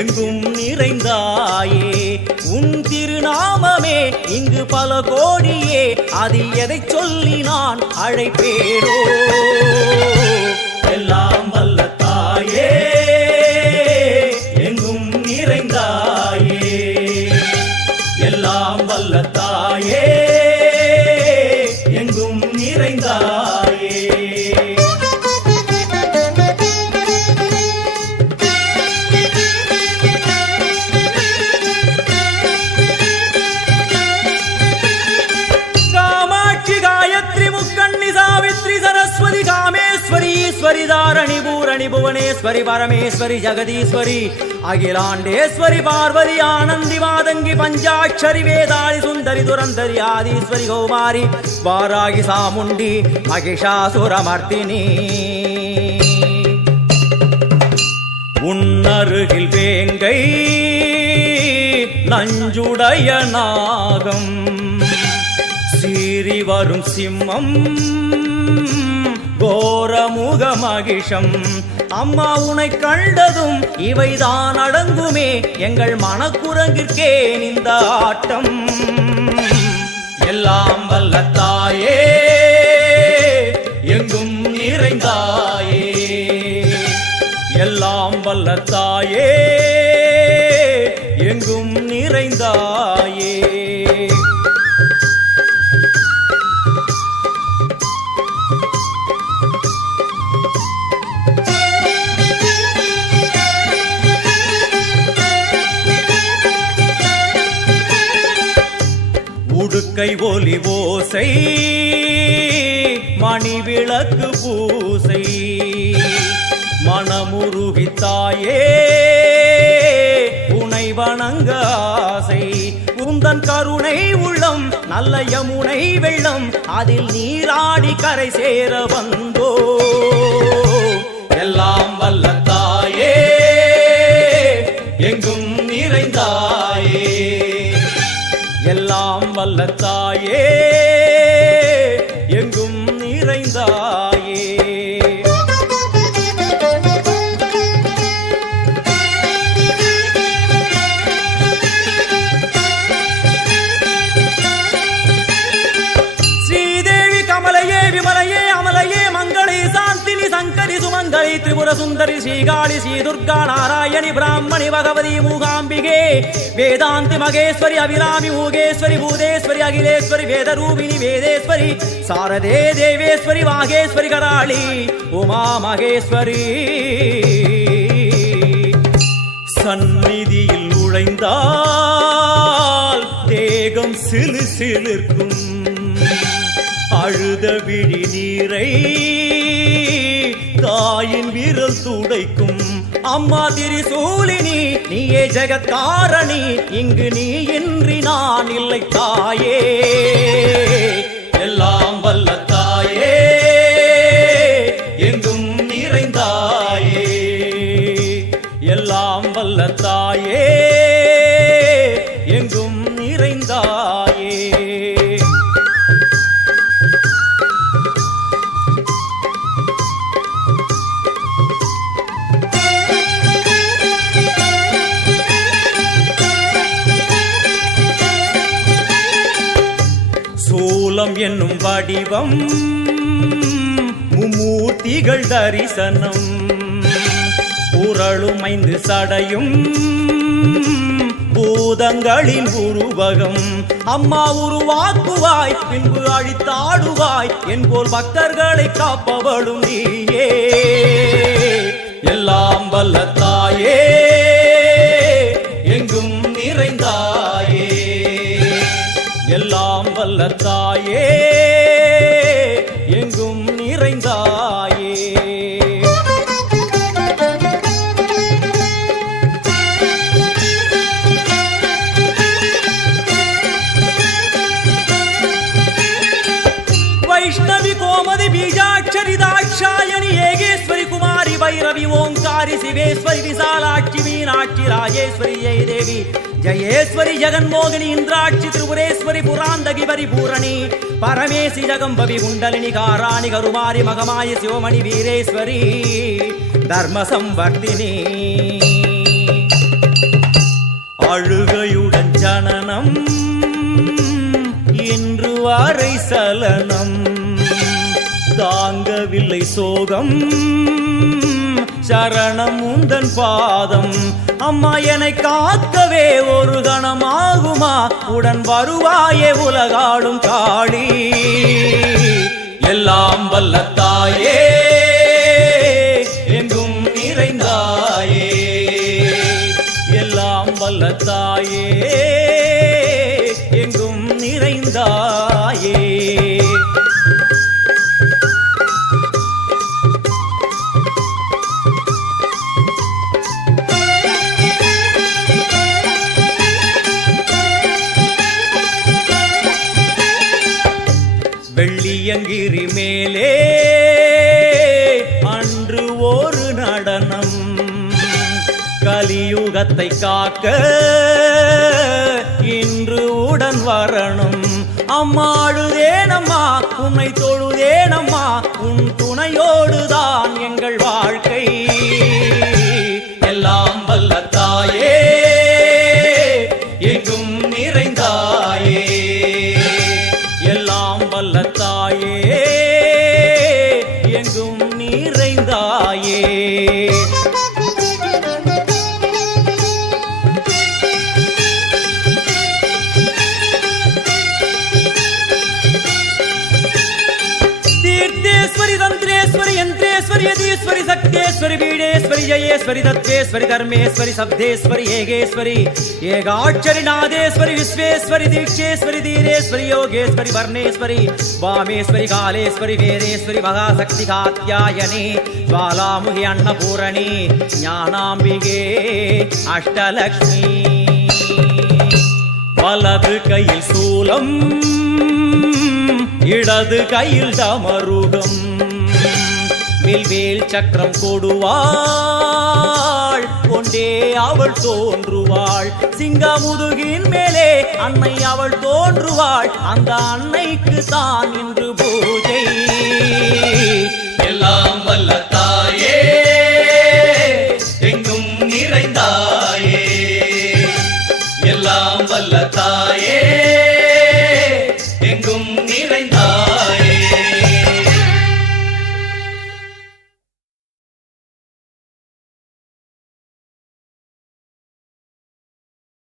எங்கும் நிறைந்தாயே உன் திருநாமமே இங்கு பல கோடியே அதில் எதை சொல்லி நான் அழைப்பேனோ எல்லாம் வல்ல தாயே எங்கும் நிறைந்தாயே எல்லாம் வல்ல தாயே எங்கும் நிறைந்தாயே ஈஸ்வரி தாரணி பூரணி புவனேஸ்வரி பரமேஸ்வரி ஜெகதீஸ்வரி அகிலாண்டேஸ்வரி பார்வதி ஆனந்தி மாதங்கி பஞ்சாட்சரி வேதாளி சுந்தரி துரந்தரி ஆதீஸ்வரி கௌமாரி வாராகி சாமுண்டி மகிஷாசுரமர்த்தினி உன்னருகில் வேங்கை நஞ்சுடைய நாகம் சீறி வரும் சிம்மம் கோரமுக மகிஷம் அம்மா உனை கண்டதும் இவைதான் அடங்குமே எங்கள் மனக்குரங்கிற்கே இந்த ஆட்டம் எல்லாம் வல்ல தாயே எங்கும் நிறைந்தாயே எல்லாம் வல்ல தாயே எங்கும் நிறைந்தாயே உடுக்கை ஒலி ஓசை மணி விளக்கு பூசை மனமுருகித்தாயே உனை வணங்க ஆசை உந்தன் கருணை உள்ளம் நல்ல யமுனை வெள்ளம் அதில் நீராடி கரை சேர வந்தோ எல்லாம் வல்ல தாயே எங்கும் நிறைந்தாயே எல்லாம் வல்ல தாயே எங்கும் நிறைந்தாயே ஸ்ரீதேவி கமலையே விமலையே அமலையே மங்களே சாந்தினி சங்கரி சுமங்கலி திரிபுர சுந்தரி ஸ்ரீகாளி ஸ்ரீ துர்கா நாராயணி பிராமணி பகவதி மூகாம்பிகே வேதாந்தி மகேஸ்வரி அபிராமி மூகேஸ்வரி பூதேஸ்வரி அகிலேஸ்வரி வேதரூபிணி வேதேஸ்வரி சாரதே தேவேஸ்வரி வாகேஸ்வரி கராளி உமா மகேஸ்வரி சந்நிதியில் நுழைந்தால் தேகம் சிலு சிலிர்க்கும் அழுத விழி நீரை தாயின் விரல் துடைக்கும் அம்மா திரிசூலினி நீயே ஜெகத்காரணி இங்கு நீ இன்றி நான் இல்லை தாயே எல்லாம் வல்ல தாயே எங்கும் நிறைந்தாயே எல்லாம் வல்ல தாயே எங்கும் நிறைந்தாயே சூலம் என்னும் வடிவம் மும்மூர்த்திகள் தரிசனம் உரளும் 5 சடையும் பூதங்களின் உருவகம் அம்மா உருவாக்குவாய் பின்பு அழித்தாடுவாய் என்போல் பக்தர்களை காப்பவளும் நீயே எல்லாம் வல்ல தாயே எங்கும் நிறைந்தாயே எல்லாம் வல்ல தாயே எங்கும் நிறைந்தாயே வைஷ்ணவி கோமதி பீஜாட்சரி தாட்சாயணி ஏகேஸ்வரி குமாரி भैरवी ओंकारी शिवेश्वरी विशालाक्षी मीनाक्षी राजेश्वरी जय देवी जयेश्वरी जगन्मोहिनी इंद्राक्षी त्रिपुरेश्वरी पुरांदगी परिपूरणी परमेशि जगंबवी कुंडलिनी काराणि करुमारी मगमायि शिवमणि वीरेश्वरी धर्म संवर्धिनी வரை சலனம் தாங்கவில்லை சோகம் சரணம் உந்தன் பாதம் அம்மா என்னை காக்கவே ஒரு கணமாகுமா உடன் வருவாயே உலகாளும் காளி எல்லாம் வல்ல தாயே எங்கும் நிறைந்தாயே எல்லாம் வல்ல தாயே எங்கும் நிறைந்தாயே வெள்ளியங்கிரி மேலே அன்று ஒரு நடனம் கலியுகத்தை காக்க இன்று உடன் வரணும் அம்மா அழுதேனம்மா உன்னை தொழுதேனம்மா உன் துணையோடுதான் எங்கள் வாழ்க்கை எல்லாம் வல்ல தாயே எங்கும் நிறைந்தாயே எல்லாம் வல்ல தாயே எங்கும் நிறைந்தாயே तीर्थेश्वरी तंत्रेश्वरी यंत्रेश्वरी यदीश्वरी शक्तेश्वरी बीडेश्वरी जयेश्वरी दत्तेश्वरी धर्मेश्वरी शब्देश्वरी येगेश्वरी येगाक्षरी नादेश्वरी विश्वेश्वरी दीक्षेश्वरी धीरेश्वरी योगेश्वरी वर्णेश्वरी वामेश्वरी कालेश्वरी वेदेश्वरी महाशक्ति कात्यायनी ज्वालामुखी अन्नपूरणी ज्ञानाम्बिके अष्टलक्ष्मी वलது கையில் சூலம் இடது கையில் டமருகம் வில்வேல் சக்கரம் கொடுவாள் கொண்டே அவள் தோன்றுவாள் சிங்கமுதுகின் மேலே அன்னை அவள் தோன்றுவாள் அந்த அன்னைக்கு தான் இன்று பூஜை